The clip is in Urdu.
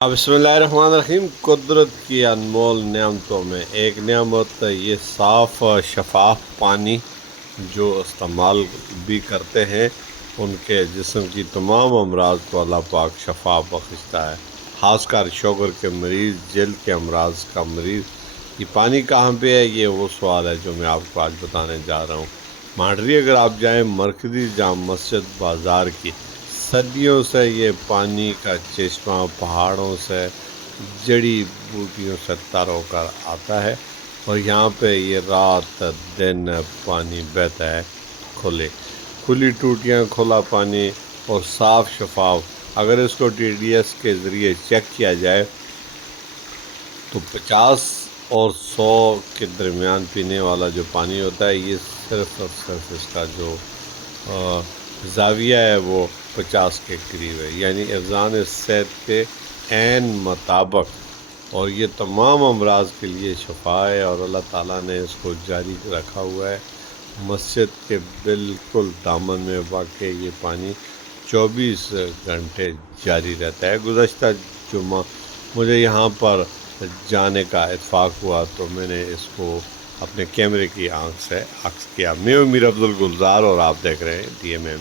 بسم اللہ الرحمن الرحیم۔ قدرت کی انمول نعمتوں میں ایک نعمت یہ صاف اور شفاف پانی جو استعمال بھی کرتے ہیں ان کے جسم کی تمام امراض کو اللہ پاک شفا بخشتا ہے، خاص کر شوگر کے مریض، جلد کے امراض کا مریض۔ یہ پانی کہاں پہ ہے، یہ وہ سوال ہے جو میں آپ کو آج بتانے جا رہا ہوں۔ مانڈری اگر آپ جائیں مرکزی جامع مسجد بازار کی، صدیوں سے یہ پانی کا چشمہ پہاڑوں سے جڑی بوٹیوں سے تر ہو کر آتا ہے، اور یہاں پہ یہ رات دن پانی بہتا ہے، کھلی ٹوٹیاں، کھلا پانی اور صاف شفاف۔ اگر اس کو ٹی ڈی ایس کے ذریعے چیک کیا جائے تو 50 اور 100 کے درمیان پینے والا جو پانی ہوتا ہے، یہ صرف اور صرف اس کا جو زاویہ ہے وہ 50 کے قریب ہے، یعنی افزان صحت کے عین مطابق، اور یہ تمام امراض کے لیے شفا ہے، اور اللہ تعالیٰ نے اس کو جاری رکھا ہوا ہے۔ مسجد کے بالکل دامن میں واقع یہ پانی 24 گھنٹے جاری رہتا ہے۔ گزشتہ جمعہ مجھے یہاں پر جانے کا اتفاق ہوا تو میں نے اس کو اپنے کیمرے کی آنکھ سے عکس کیا۔ میں امیر عبد الگلزار، اور آپ دیکھ رہے ہیں DMM۔